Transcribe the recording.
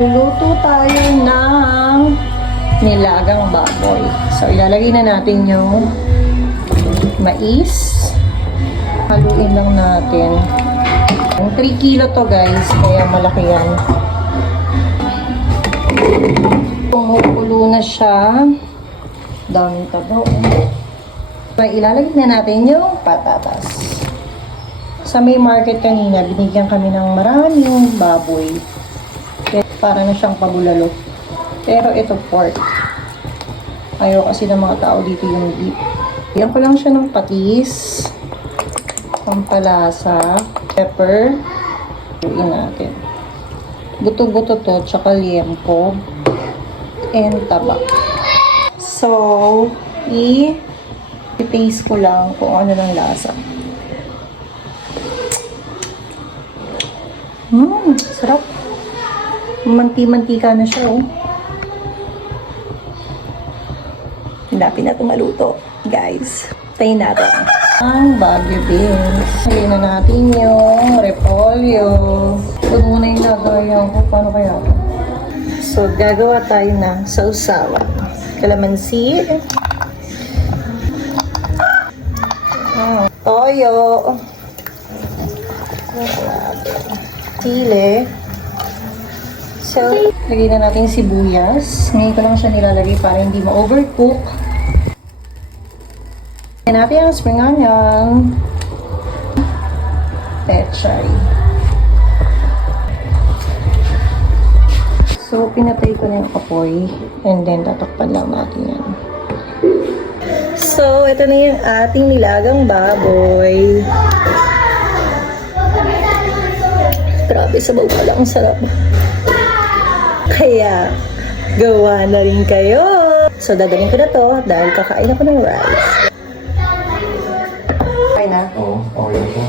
Luto tayo ng nilagang baboy. So, ilalagay na natin yung mais. Haluin lang natin. 3 kilo to guys, kaya malaki yan. Kumukulo na siya. Daming tabaw. So, ilalagay na natin yung patatas. Sa may market kanina, binigyan kami ng maraming baboy. Para na siyang pabulalo. Pero ito pork. Ayaw kasi ng mga tao dito yung beef. Bigyan ko lang siya ng patis, pampalasa, pepper. Luin natin. Buto-buto to, tsaka liempo, and taba. So, i-taste ko lang kung ano ng lasa. Sarap. Manti-mantika na siya, oh. Hinapin na maluto, guys. Tayin natin ang Baguio beans. Hali na natin yung repolyo. Ito muna yung lagayan ko. Paano kaya ito? So, gagawa tayo ng sausawan. Kalamansi. Toyo. Chile. So, lagay na natin sibuyas. Ngayon ko lang siya nilalagay para hindi ma-overcook. Lagyan natin ang spring onion. Pechay. So, pinatay ko na yung apoy. And then, tatakpan lang natin yan. So, ito na yung ating nilagang baboy. Grabe, sabaw pala. Ang sarap. Kaya, gawa na rin kayo. So, dadalhin ko na to dahil kakain ako ng rice. Okay na? Oo, okay na po.